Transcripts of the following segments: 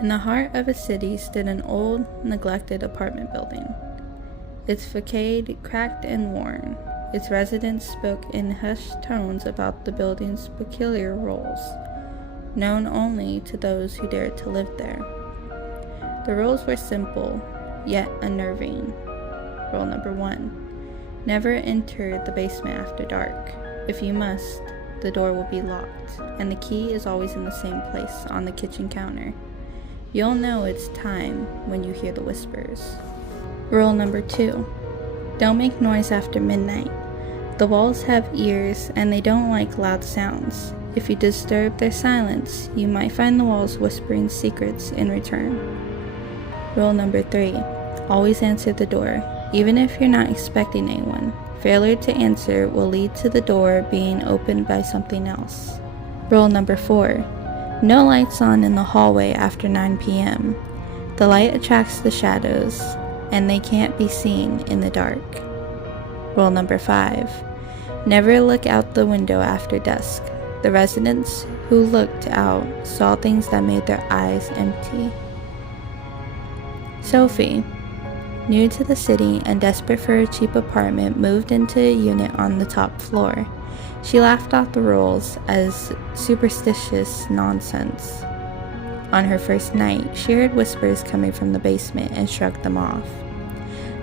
In the heart of a city stood an old, neglected apartment building. Its facade cracked and worn. Its residents spoke in hushed tones about the building's peculiar rules, known only to those who dared to live there. The rules were simple, yet unnerving. Rule number 1. Never enter the basement after dark. If you must, the door will be locked, and the key is always in the same place on the kitchen counter. You'll know it's time when you hear the whispers. Rule number 2. Don't make noise after midnight. The walls have ears and they don't like loud sounds. If you disturb their silence, you might find the walls whispering secrets in return. Rule number 3. Always answer the door, even if you're not expecting anyone. Failure to answer will lead to the door being opened by something else. Rule number 4. No lights on in the hallway after 9 p.m. The light attracts the shadows, and they can't be seen in the dark. Rule number 5. Never look out the window after dusk. The residents who looked out saw things that made their eyes empty. Sophie, new to the city and desperate for a cheap apartment, moved into a unit on the top floor. She laughed off the rules as superstitious nonsense. On her first night, she heard whispers coming from the basement and shrugged them off.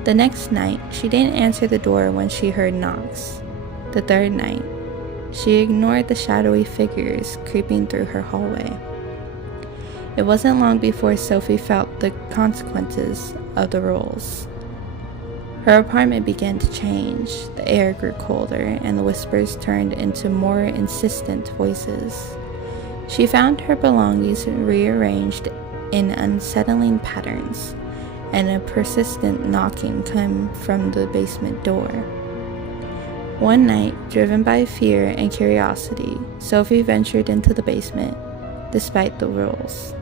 The next night, she didn't answer the door when she heard knocks. The third night, she ignored the shadowy figures creeping through her hallway. It wasn't long before Sophie felt the consequences of the rules. Her apartment began to change, the air grew colder, and the whispers turned into more insistent voices. She found her belongings rearranged in unsettling patterns, and a persistent knocking came from the basement door. One night, driven by fear and curiosity, Sophie ventured into the basement, despite the rules.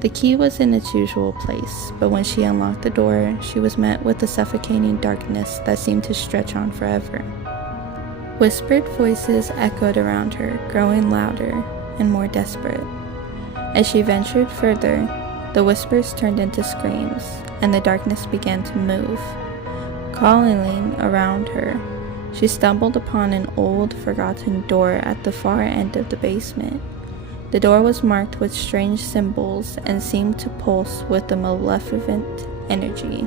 The key was in its usual place, but when she unlocked the door, she was met with a suffocating darkness that seemed to stretch on forever. Whispered voices echoed around her, growing louder and more desperate. As she ventured further, the whispers turned into screams, and the darkness began to move. Calling around her, she stumbled upon an old, forgotten door at the far end of the basement. The door was marked with strange symbols and seemed to pulse with a malevolent energy.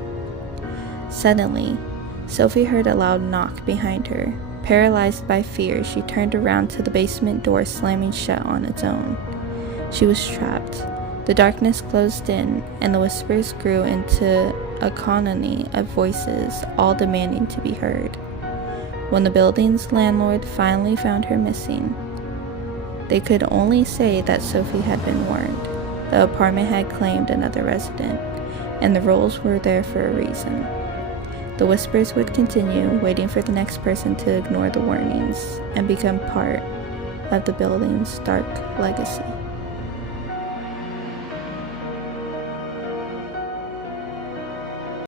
Suddenly, Sophie heard a loud knock behind her. Paralyzed by fear, she turned around to the basement door slamming shut on its own. She was trapped. The darkness closed in, and the whispers grew into a colony of voices, all demanding to be heard. When the building's landlord finally found her missing, they could only say that Sophie had been warned. The apartment had claimed another resident, and the rules were there for a reason. The whispers would continue, waiting for the next person to ignore the warnings and become part of the building's dark legacy.